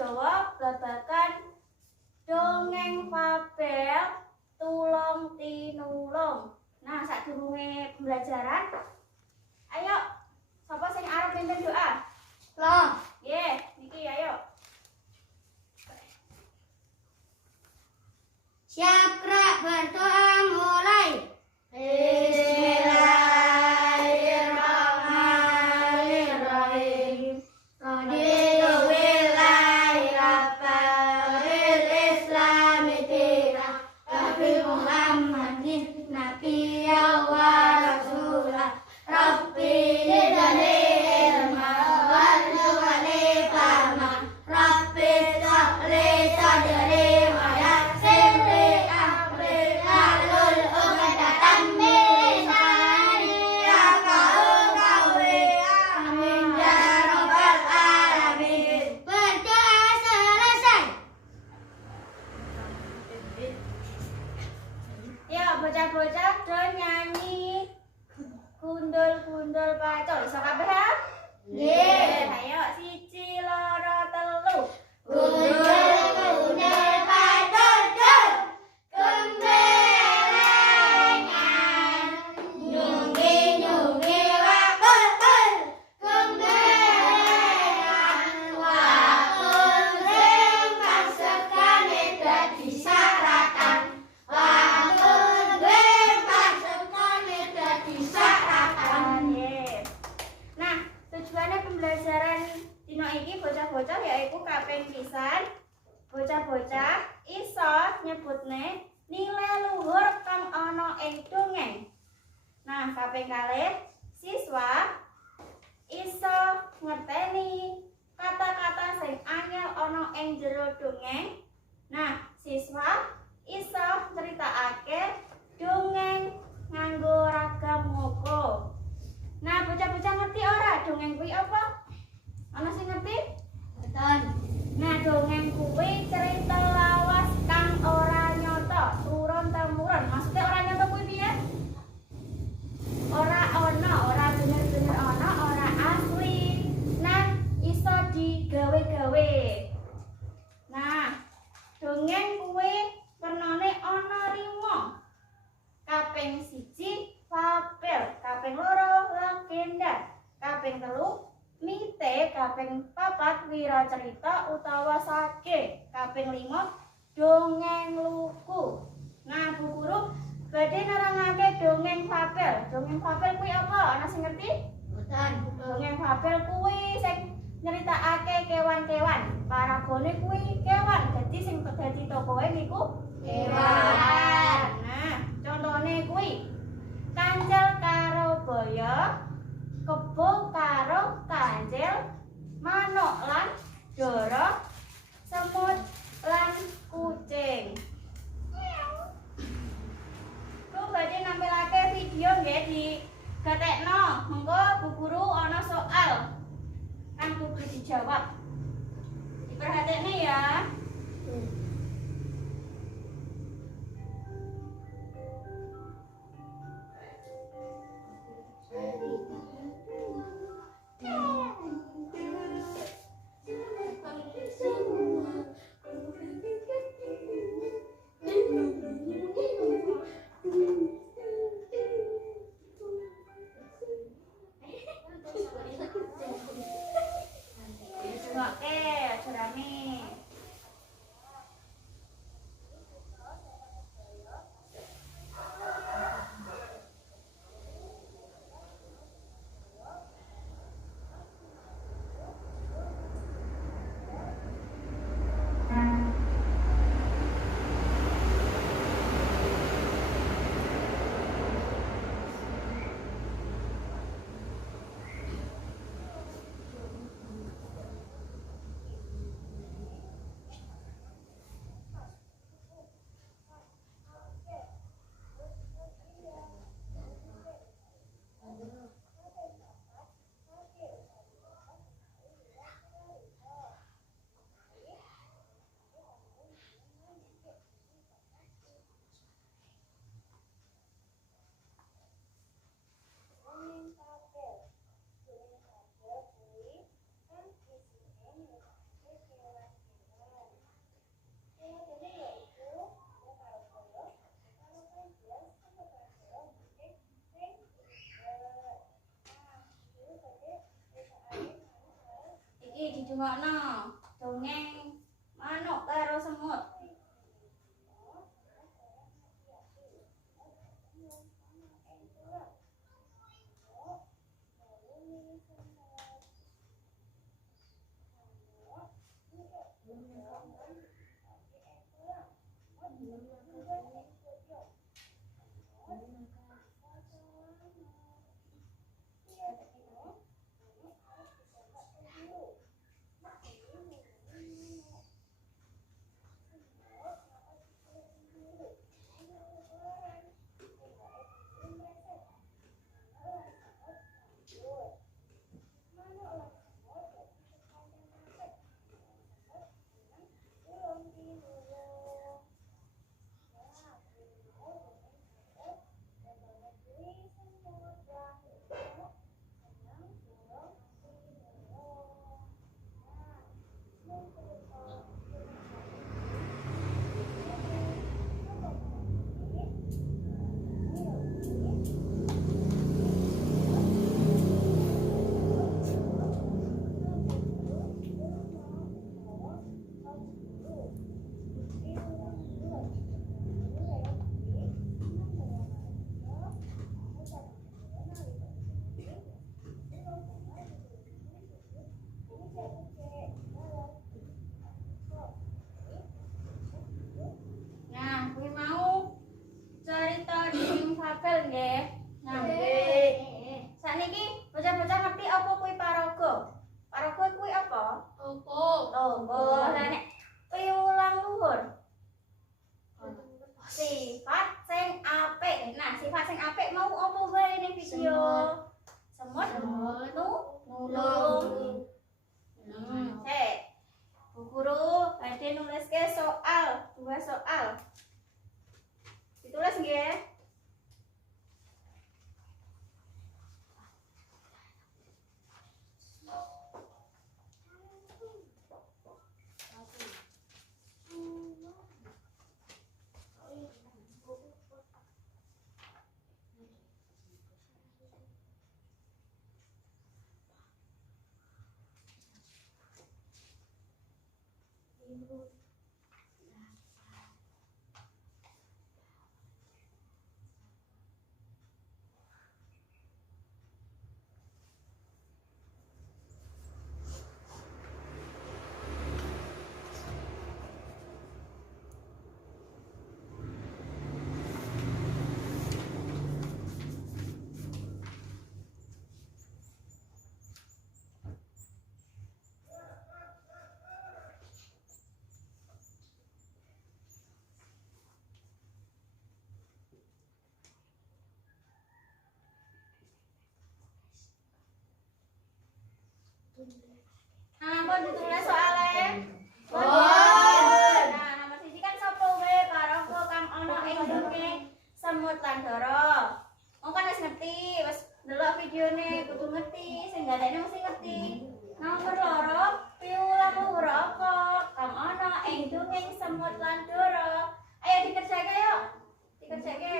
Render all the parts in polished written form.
jawab babagan dongeng fabel tulung tinulung. Nah, sadurunge pembelajaran, ayo sapa sing arep mimpin doa? Loh, Nggih, niki ayo. siap gerak berdoa mulai. Bismillahirrahmanirrahim. Raditu billahi rabban bil islami dinan wa bi Muhammadin nabiyyan wa rasulah. Rabbi zidni ilma warzuqni fahma. Rabbi shrahli sadri wa yassir li amri wahlul 'uqdatam min lisani yafqahu qawli. Amin ya rabbal alamin. Berdoa selesai. Ya, bocah-bocah do nyanyi gundul-gundul pacul. Iso kabeh ha? Nggih. Ayo 1 2 3. Gundul pacul dul, gembelengan, nyungi wakul kul, gembelengan, wakul sing pasukane dadi saratan, wakul sing pasukane dadi saratan. Nggih. Nah, tujuannya pembelajaran dino iki bocah-bocah yaiku kaping pisan bocah-bocah iso nyebutne nilai luhur kang ana ing dongeng. Nah, kaping kalih siswa iso ngerteni kata-kata sing anyar ana ing jero dongeng. Nah, siswa iso critakake dongeng nganggo ragam ngoko. Nah, bocah-bocah ngerti ora dongeng kuwi apa? Ana sing ngerti? Betul. Nah, dongeng kuwi cerita lawas kang ora nyata, turun temurun. Maksudnya ora nyata kuwi piye? Ora ana, ora bener-bener ana, ora asli. Nah, iso digawe-gawe. Nah, dongeng kuwi wernane ana 5. Kaping 1 fabel, kaping 2 legenda, kaping 3 mite, kaping 4 wiracarita utawa sage, kaping 5 dongeng luku. Nah, Bu Guru badhe nerangake dongeng fabel. Dongeng fabel kuwi apa? Ana sing ngerti? Betul. Dongeng fabel kuwi sing nyeritakake kewan-kewan. Paragone kuwi kewan. Dadi sing dadi tokoe niku Kewan. Nah, contone kuwi kancil karo boyo, kebo karo kancil, manuk lan dara, semut lan kucing. Ku badhe nampilake video nggih di gatekno. Mengko Bu Guru ana soal kang kudu dijawab. Diperhatekne ya. rungokno dongeng manuk karo semut. Nah, kuwi mau cerita dinding fabel nggih. Nah, sakniki bocah-bocah ngerti apa kuwi paraga? Paraga kuwi apa? Opo. Oh, lah nek piwulang luhur. Sifat sing apik. Nah, sifat sing apik mau apa wae ning video? Semut, nulung. Bu Guru badhe nuliske soal, 2 soal. Ditulis nggih. Nah, pun ditulis soalnya. Pun. Nah, nomor siji kan sapa wae paraga kang ana ing dongeng semut lan dara. Wong kan wis ngerti, wis ndelok videone kudu ngerti, sing galene mesti ngerti. Nomor loro, piwulang luhur apa kang ana ing dongeng semut lan dara. Ayo dikerjakke yuk. Dikerjakke.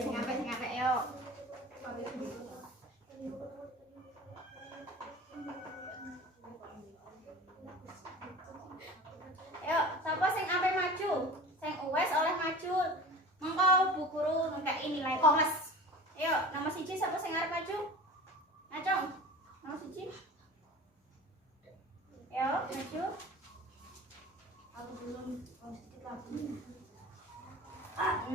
Sing apik yuk. Ayo, sapa sing ape maju? Sing uwes oleh maju. Mengko Bu Guru ngekeki nilai kongles. Ayo, nomor siji sapa sing arep maju? Acong. Nomor siji. Ayo, maju. Aku belum sedikit lagi.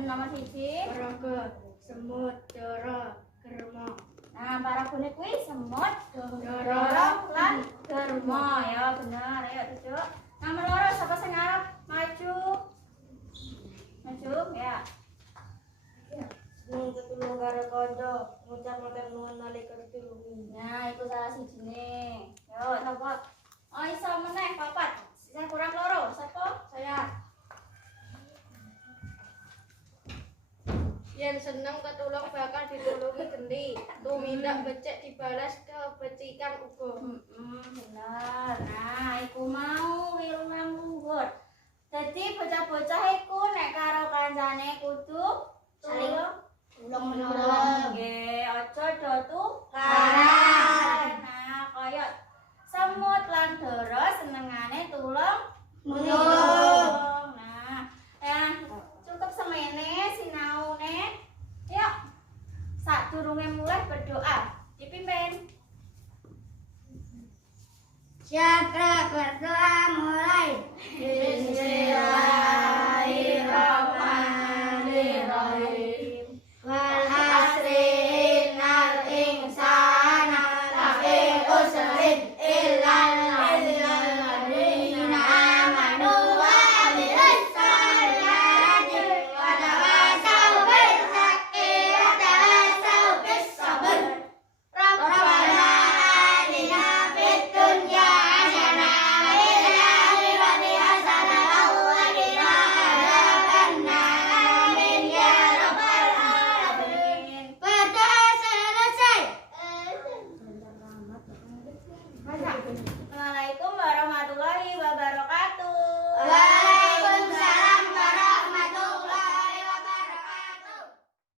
Nomor siji. Paraga semut dara germa. Nah, paragone kuwi semut, Dara dara lan germa. Ya, bener. Ayo duduk. Nomor loro sapa sing arep maju? Maju, ya. Nuwun ketulung karo kanca, ngucap matur nuwun nalika ditulungi. Nah, itu salah sijine. Yo, sapa? Oh, iso meneh papat. Sing kurang loro, sapa? Saya. Yen seneng ketulung bakal ditulungi gendi. Tumindak becik dibalas kebecikan uga. Bener. Nah, iku mau wilang luhur. Dadi bocah-bocah iku nek karo kancane kudu tulung Tulung menolong. Nggih, aja do Tukaran. Nah, kaya semut lan dara senengane tulung Menolong. Nah, cukup semene sinaune. Yuk. Sadurunge mulai berdoa. Dipimpin. Siapa berdoa mulai? Bismillahirrahmanirrahim. Wal asri innal insana lafi khusrin